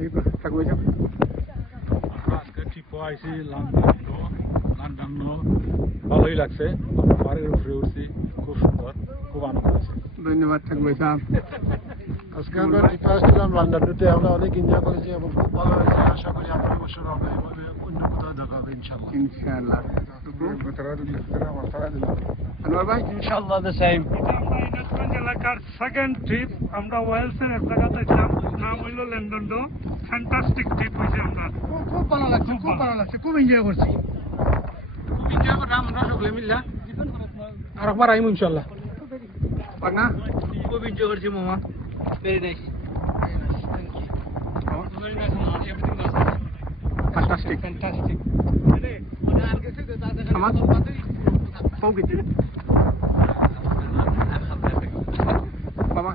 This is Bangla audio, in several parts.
এই থাকবে যাও আজকে ট্রিপও আইসি লন্ডন ভালোই লাগছে পাহাড়ের উপরে উঠছি খুব সুন্দর খুব আনন্দ হয়েছে ধন্যবাদ থাকবে স্যার আজকে আমরা ট্রিপে আসছিলাম লন্ডনতে আমরা অনেক এনজয় করেছি এবং খুব ভালো হয়েছে আশা করি আগামী বছর আমরা এভাবে অন্য কোথাও দেখা হবে ইনশাল্লাহ ইনশাআল্লাহ আনোয়ার ভাই ইনশাল্লাহ দ্য সেম এলাকার সেকেন্ড ট্রিপ আমরা ওয়েলসের এক জায়গাতে ছিলাম নাম হইল লেন্ডন ফ্যান্টাস্টিক ট্রিপ হয়েছে আমরা খুব ভালো লাগছে খুব এনজয় করছি খুব এনজয় করলাম আমরা সকলে মিললা আর একবার আইমু ইনশাল্লাহ না খুব এনজয় করছি মামা ভেরি নাইস ফ্যান্টাস্টিক আমার সৌগিত বাবা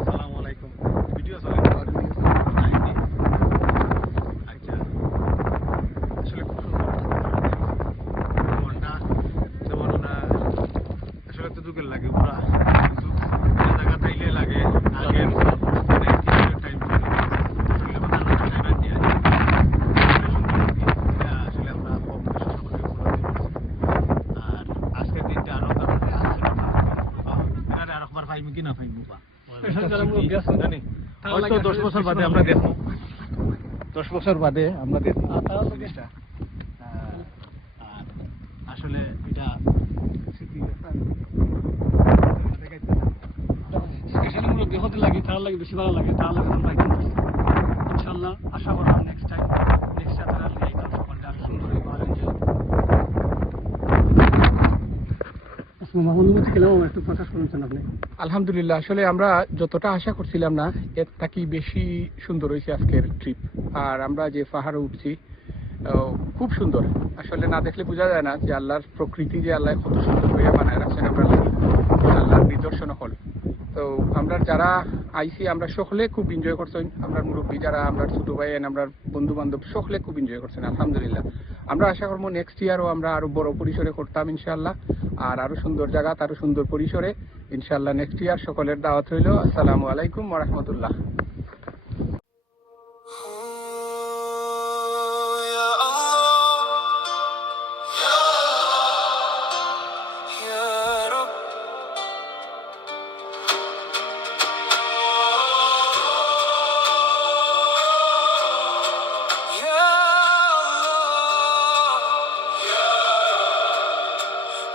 আসসালামু আলাইকুম ভিডিও চলে আচ্ছা আসলে খুব সুন্দর যেমন আসলে তো যুগের লাগে পুরা জায়গা তাইলে লাগে আগের টাইম আসলে আমরা আর আজকের দিনটা আরো আরেকবার পাইমু কি না পাইমু জানি হয়তো 10 বছর বাদে আমরা দেখবো 10 বছর বাদে আমরা দেখবো জিনিসটা আর আসলে এটা স্পেশালি মুরব্বী হতে লাগে তার লাগে বেশি ভালো লাগে তার লাগে আমরা ইনশাআল্লাহ আশা করলাম নেক্সট যাত্রা এই সকলটা আরো সুন্দর ভালো এনজয় অনুভূতি কেমন একটু প্রকাশ করছেন আপনি আলহামদুলিল্লাহ আসলে আমরা যতটা আশা করছিলাম না এর থেকে বেশি সুন্দর হয়েছে আজকের ট্রিপ আর আমরা যে পাহাড়ে উঠছি খুব সুন্দর আসলে না দেখলে বোঝা যায় না যে আল্লাহর প্রকৃতি যে আল্লাহ কত সুন্দর করে বানায় রাখছেন আমরা আল্লাহর নিদর্শন হল তো আমরা যারা আইসি আমরা সকলে খুব এনজয় করছেন আমরা মুরব্বী যারা আমরা ছোট ভাই আমরা বন্ধু বান্ধব সকলে খুব এনজয় করছেন আলহামদুলিল্লাহ আমরা আশা করবো নেক্সট ইয়ারও আমরা আরো বড় পরিসরে করতাম ইনশাআল্লাহ আর আরো সুন্দর জায়গা আরো সুন্দর পরিসরে ইনশাআল্লাহ নেক্সট ইয়ার সকলের দাওয়াত রইল আসসালামু আলাইকুম ওয়া রাহমাতুল্লাহ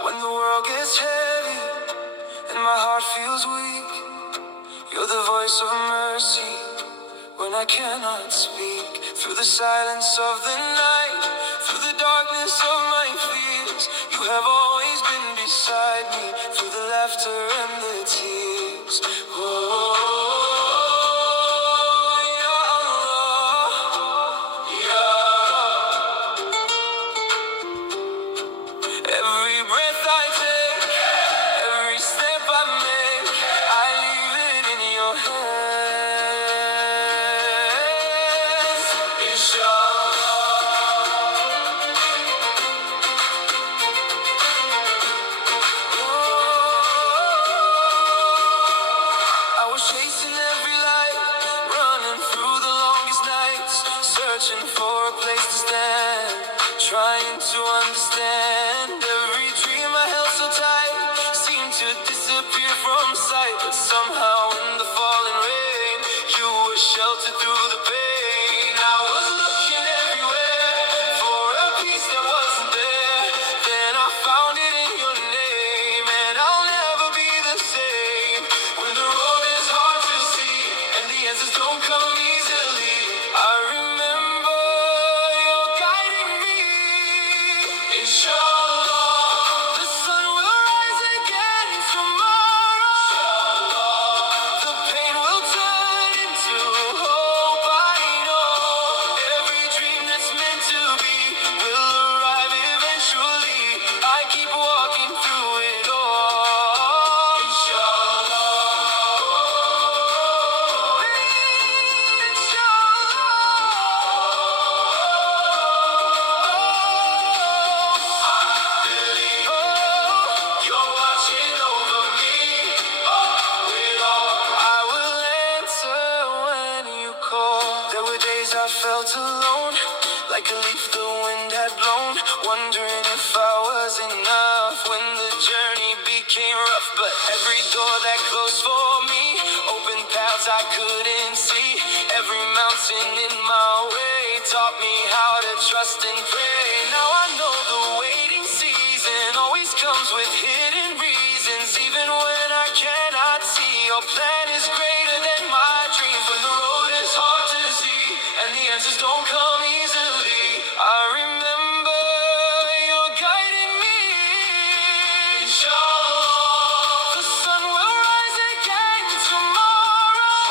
When the world gets heavy and my heart feels weak, you're the voice of mercy when I cannot speak. Through the silence of the night, through the darkness of my fears, you have always been beside me. Through the laughter and the tears. Oh, Ya Allah, Ya Allah. Every breath I take, every step I make, I leave it in your hands. Inshallah. I was chasing every light, running through the longest nights, searching for a place to stand, trying to understand. Every dream I held so tight seemed to disappear from sight, but somehow in the falling rain, you were sheltered through the pain. I was looking everywhere for a peace that wasn't there. Then I found it in your name, and I'll never be the same. When the road is hard to see and the answers don't come easily, I remember you're guiding me. Inshallah, the sun will rise again tomorrow. Inshallah, the pain will turn into hope. I know every dream that's meant to be will arrive eventually. I keep walking through it all. Inshallah. days I felt alone, like a leaf the wind had blown, wondering if I was enough when the journey became rough. But every door that closed for me opened paths I couldn't see. Every mountain in my way taught me how to trust and pray. Now I know the waiting season always comes with hidden reasons. Even when I cannot see, your plan is greater than my dreams. When the road is hard to see and the answers don't come easily, I remember you're guiding me. Inshallah, the sun will rise again tomorrow.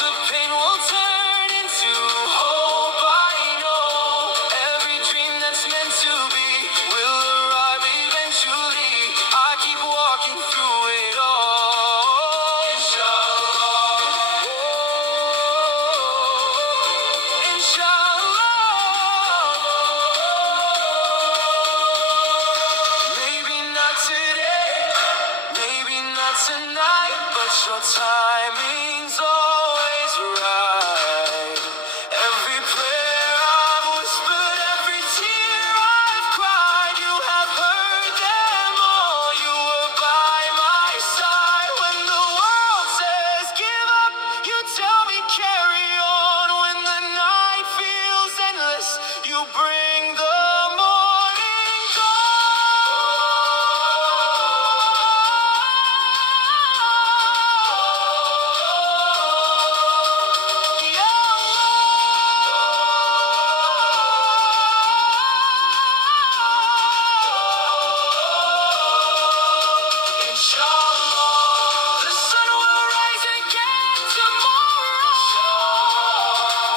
The pain will turn into hope, I know. Every dream that's meant to be will arrive eventually. I keep walking through it all. Inshallah. Oh, inshallah. Maybe not today, maybe not tonight, but your timing's always right. Every prayer I've whispered, every tear I've cried, you have heard them all. You were by my side when the world says give up. You tell me carry on when the night feels endless. You bring the morning Inshallah, the sun will rise again tomorrow.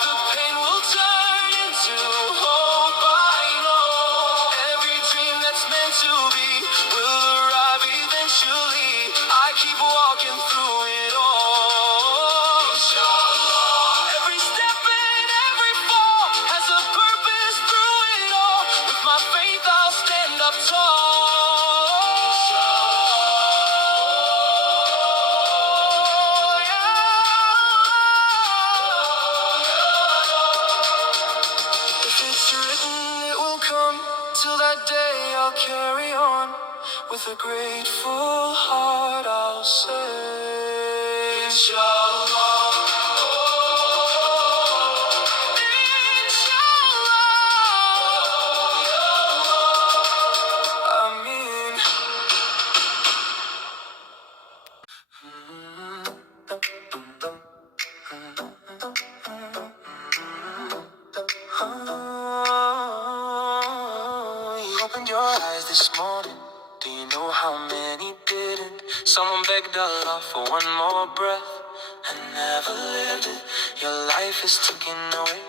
The pain will turn into hope, I know. Every dream that's meant to be will arrive eventually. I keep walking through it all. Inshallah, every step and every fall has a purpose through it all. With my faith, I'll stand up tall. If it's written, it will come. Till that day, I'll carry on. With a grateful heart, I'll say, Inshallah. Inshallah. Ameen. You opened your eyes this morning. Do you know how many didn't? Someone begged Allah for one more breath and never lived it. Your life is ticking away.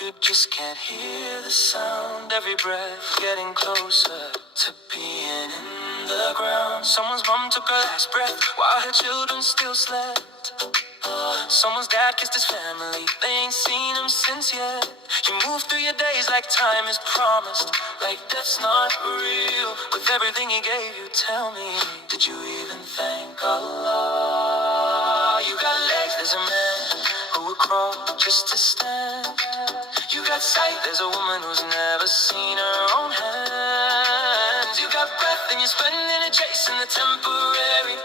You just can't hear the sound. Every breath getting closer to being in the ground. Someone's mom took her last breath while her children still slept. Someone's dad kissed his family, they ain't seen him since yet. You move through your days like time is promised, like death's not real. With everything he gave you, tell me, did you even thank Allah? You got legs, there's a man who would crawl just to stand. You got sight, there's a woman who's never seen her own hands. You got breath and you're spending it chasing the temporary.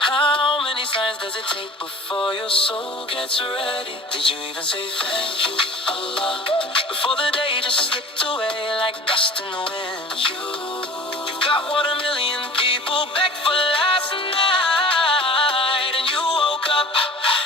How many signs does it take before your soul gets ready? Did you even say thank you, Allah? Before the day just slipped away like dust in the wind. You've got what a million people begged for last night, and you woke up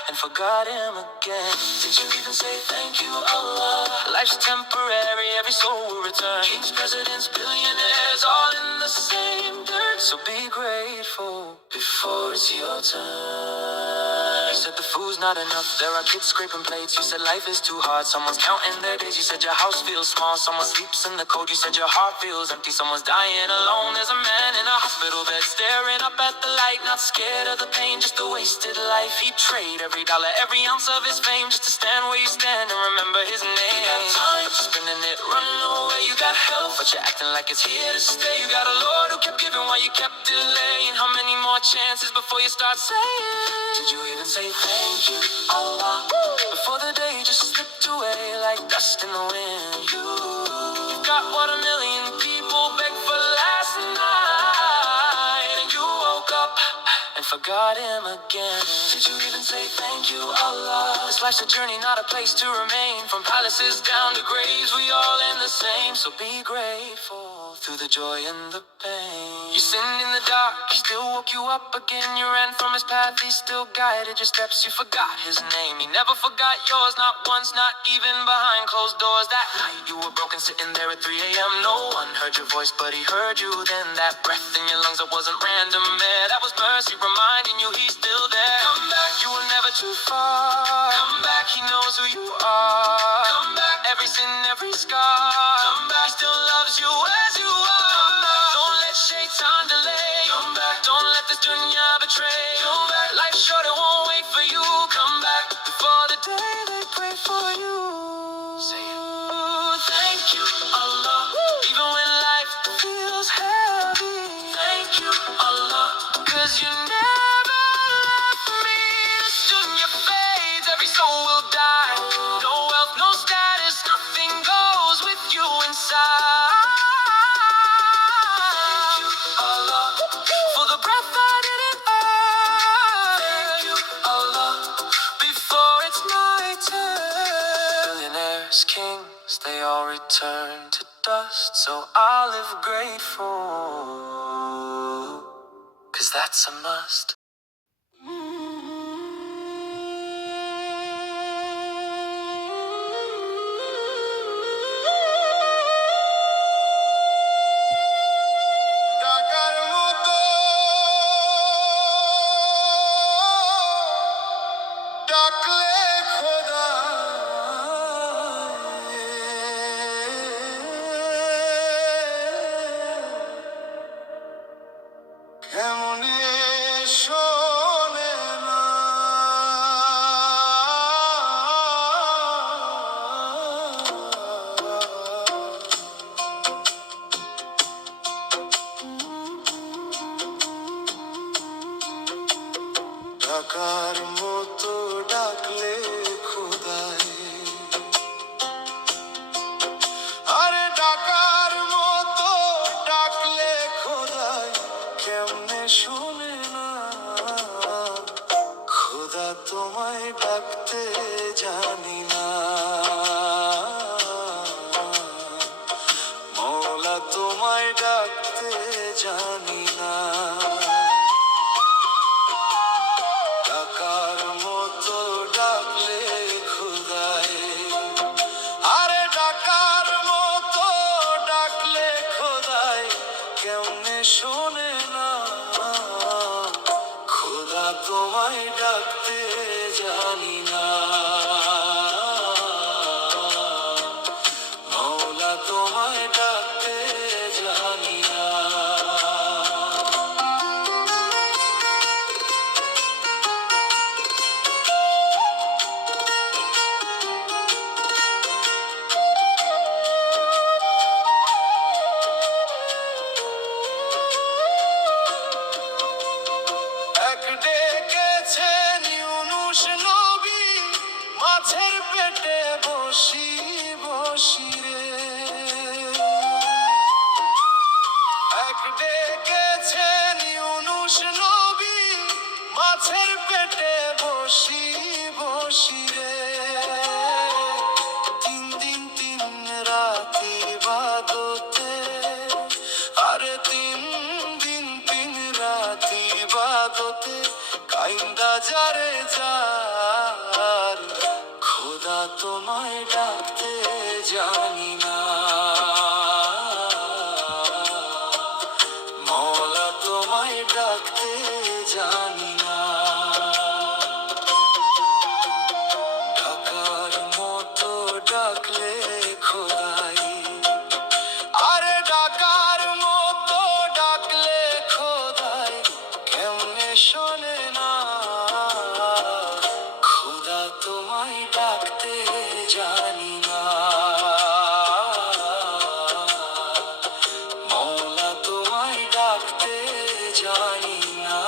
and forgot him again. Did you even say thank you, Allah? Life's temporary, every soul will return. Kings, presidents, billionaires, all in the same dirt. So be grateful before it's your turn. You said the food's not enough, there are kids scraping plates. You said life is too hard, someone's counting their days. You said your house feels small, someone sleeps in the cold. You said your heart feels empty, someone's dying alone. There's a man in a hospital bed staring up at the light, not scared of the pain, just a wasted life. He'd trade every dollar, every ounce of his fame just to stand where you stand and remember his name. You got time, but you're spending it running away. You got health, but you're acting like it's here to stay. You got a Lord who kept giving while you kept delaying. How many more chances before you start saying, did you even say thank you, Allah? Before the day just slipped away like dust in the wind. You've got what a million people beg for last night, and you woke up and forgot him again. Did you even say thank you, Allah? This life's a journey, not a place to remain. From palaces down to graves, we all end the same. So be grateful through the joy and the pain. You sinned in the dark, he still woke you up again. You ran from his path, he still guided your steps. You forgot his name, he never forgot yours. Not once, not even behind closed doors. That night you were broken, sitting there at 3 a.m. No one heard your voice, but he heard you then. That breath in your lungs, that wasn't random air. That was mercy reminding you he's still there. Come back, you were never too far. Come back, he knows who you are. Come back, every sin, every scar. Come back, he still loves you as you are. Come back, don't let shaitan delay. Come back, don't let this dunya betray. Come back, life's short, it won't wait for you. Come back before the day they pray for you. Say it. Thank you, Allah. Even when life feels heavy. Thank you, Allah. 'Cause you never left me. This dunya fades, every soul will die. No wealth, no status, nothing goes with you inside. Thank you, Allah, for the breath I didn't earn. Thank you, Allah, before it's my turn. Millionaires, kings, they all return to dust, so I'll live grateful. 'Cause that's a must. ডাকার মতো ডাকলে খোদা কেমনে শোনে না ডাকার মতো ডাকলে খোদায় আরে ডাকার মতো ডাকলে খোদায় কেমনে শুনে না খোদা তোমায় ডাকতে জানি না মওলা তোমায় ডাকতে জানি না ডাকার মতো ডাকলে খোদায় আরে ডাকার মতো ডাকলে খোদায় কেমনে শোনে না খোদা তোমায় ডাকতে জানি না মওলা তোমায় ডাকতে জানি না এক ডেকেছেন ইউনুস নবী মাছের পেটে বসি বসি রে এক ডেকেছেন ইউনুস নবী মাছের পেটে বসি বসি রে 3 দিন 3 রাতি ইবাদতে আরে 3 দিন 3 রাতি ইবাদতে কাইন্দা যারে যার খোদা তোমায় ডাকতে জানি না মওলা তোমায় ডাকতে জানি না ডাকার মতো ডাকলে খোদাই আরে ডাকার মতো ডাকলে খোদাই কেমনে শোনে না খোদা তোমায় ডাকতে জানি না মওলা তোমায় ডাকতে জানি না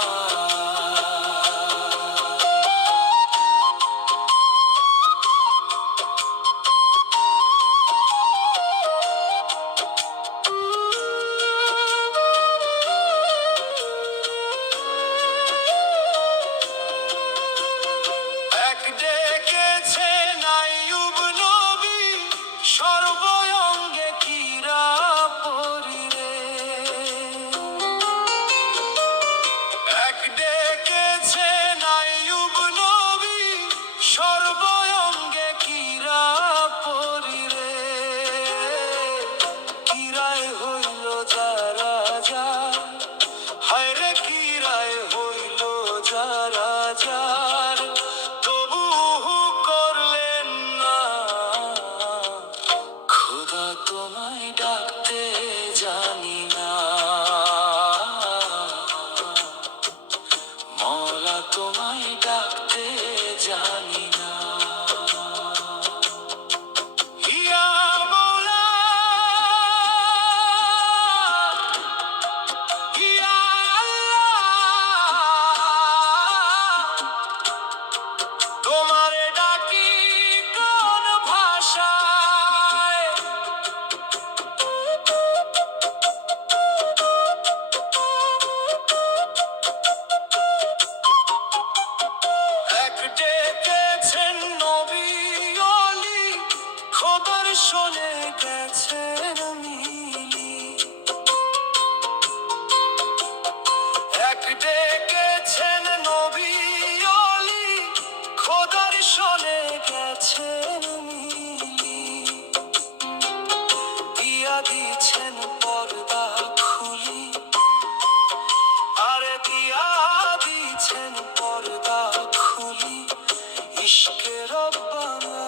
ইশকে রব্বানা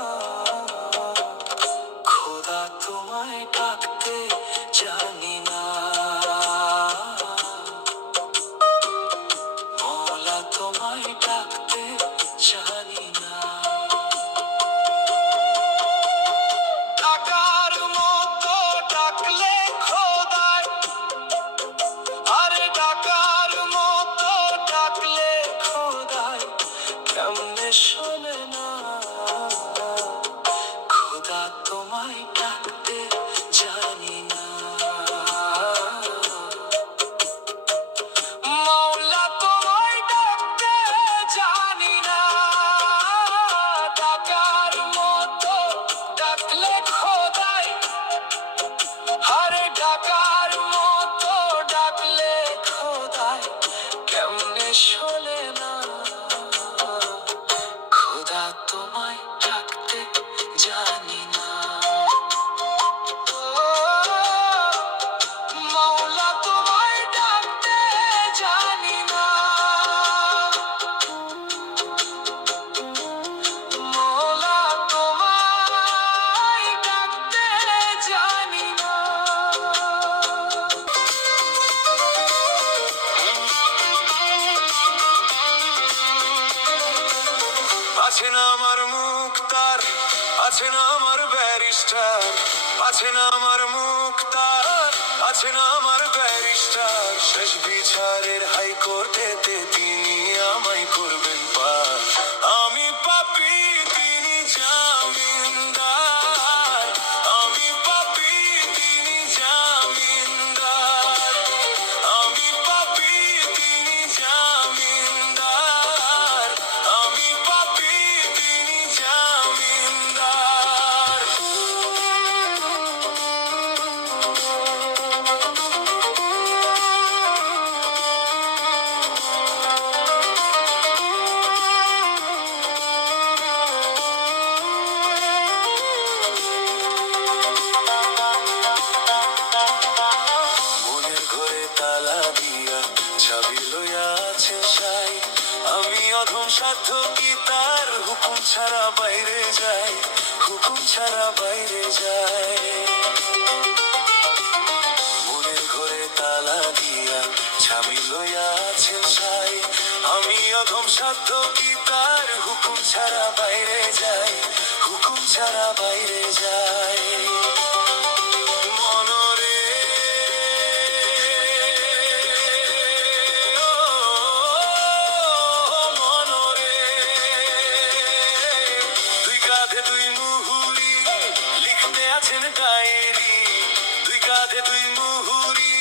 খোদা তোমায় ডাকতে জানি না মওলা তোমায় ডাকতে জানি না ডাকার মতো ডাকলে খোদায় আরে ডাকার মতো ডাকলে খোদায় কেমনে শোনে না খোদা তোমায় ডাকতে জানি না মাওলা তোমায় ডাকতে জানি না ডাকার মতো ডাকলে খোদায় আরে ডাকার মতো ডাকলে খোদায় কেমনে শোনে না খোদা তোমায় ডাকতে জানি না মাওলা তোমায় ডাকতে জানি না মাওলা তোমায় ডাকতে জানি না আছে না আমার মুক্তার আছে না আমার ব্যারিস্টার আছে না আমার মুক্তার আছে না আমার ব্যারিস্টার শেষ বিচারের হাইকোর্টেতে তিনি আমায় করবেন পার আমি পাপী তিনি জামিনদার আমি পাপী তিনি জামিনদার আমি পাপী তিনি জামিনদার আমি পাপী তিনি জামিনদার মনের ঘরে তালা দিয়া চাবি লইয়া আছেন সাই আমি অধম সাধ্য কি তার হুকুম ছাড়া বাইরে যাই হুকুম ছাড়া বাইরে যাই মনের ঘরে তালা দিয়া চাবি লইয়া আছেন সাই আমি অধম সাধ্য কি তার হুকুম ছাড়া বাইরে যাই হুকুম ছাড়া বাইরে যাই মনরে ও মনরে দুই কাঁধে দুই মুহুরি লিখতে আছেন ডায়েরি দুই কাঁধে দুই মুহুরি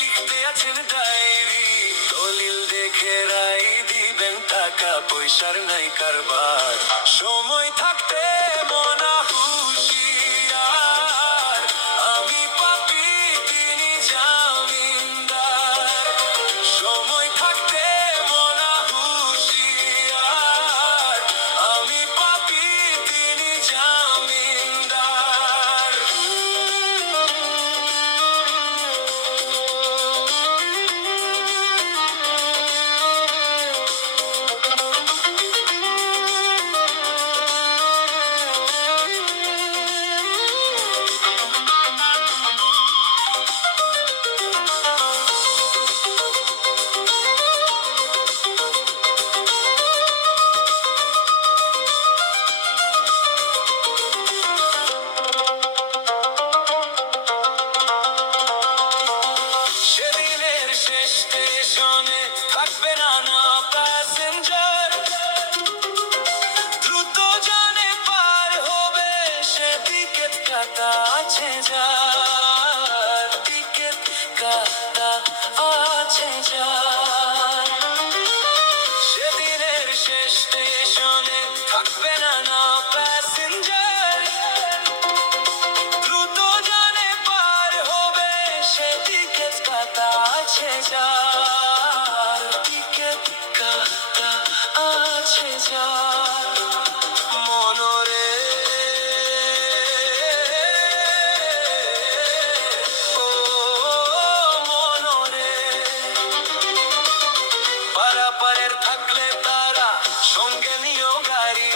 লিখতে আছেন ডায়েরি দলিল দেখে রায় দিবেন টাকা পয়সার নাই কারবার সময় থাকতে মনা হুঁশিয়ার আমি পাপী তিনি জামিনদার সময় থাকতে মনা হুঁশিয়ার আমি পাপী তিনি জামিনদার সেদিনের শেষ স্টেশনে থাকবে না না প্যাসেঞ্জার দ্রুত জানে পার হবে সে টিকিট কাটা আছে যার টিকিট কাটা আছে যার সেদিনের শেষ স্টেশনে থাকবে না না প্যাসেঞ্জার দ্রুত জানে পার হবে সে টিকিট কাটা আছে যার টিকিট কাটা আছে যার মনরে ও মনরে পারাপারের থাকলে তারা সঙ্গে নিও গাড়ি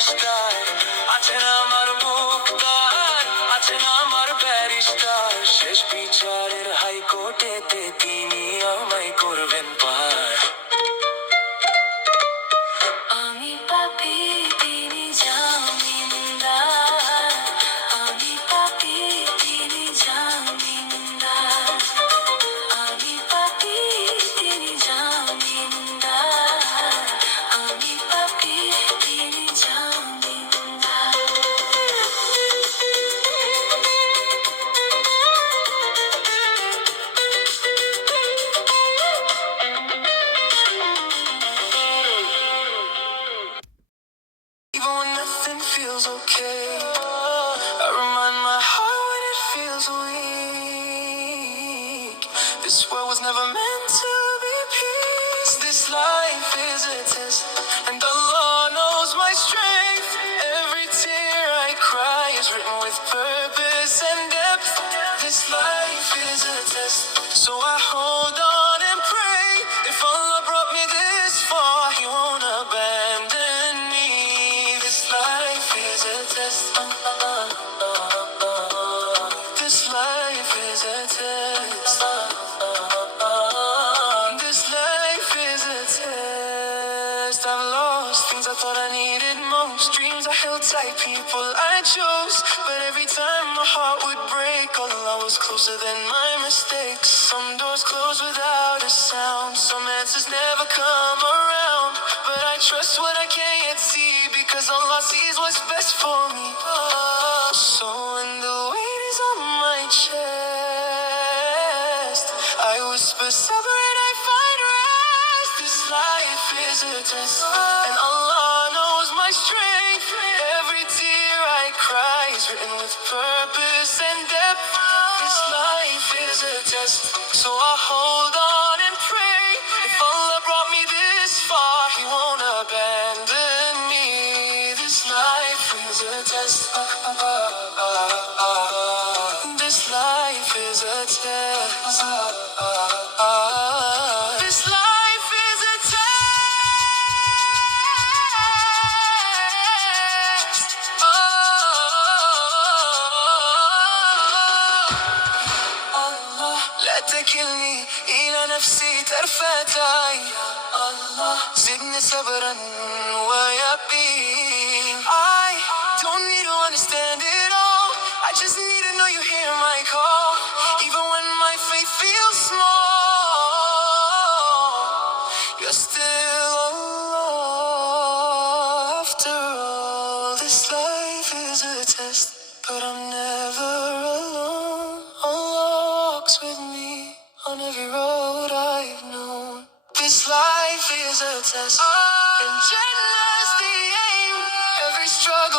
পরিষ্কার, আছেন আমার মুক্তার, আছেন আমার ব্যারিস্টার, শেষ বিচারের হাইকোর্টেতে তিনি আমায় করবেন পার। আমি পাপী, তিনি জামিনদার, আমি পাপী, তিনি জামিনদার, আমি পাপী, তিনি জামিনদার, আমি পাপী, তিনি জামিনদার। Even when nothing feels okay, I remind my heart when it feels weak. This world was never meant to be peace. This life is a test, and Allah knows my strength. Every tear I cry is written with purpose and depth. This life is a test, so I hold on and pray. If Allah brought me this far, He won't abandon me. This life is a test. This life is a test. This life is a test. I've lost things I thought I needed most. Dreams I held tight, people I chose. But every time my heart would break, Allah was closer than my mistakes. Some doors close without a sound. Some answers never come around. But I trust what I can't yet see, because Allah sees what's best for me. So when the weight is on my chest, I whisper sabr and I find rest. This life is a test, and Allah knows my strength. Every tear I cry is written with purpose and depth. This life is a test, so I hold on and pray. If Allah brought me this far, He won't abandon me. This life is a test. This life is a test. This life is a test. الله لا تكلني إلى نفسي طرفة عين. الله زدني صبرا ويقين. I don't need to understand it all, I just need to know you hear my call. Even when my faith feels small, you're still Allah. After all, this life is a test, but I'm never alone. Allah walks with me on every road I've known. This life is a test, and Jannah's the aim. Every struggle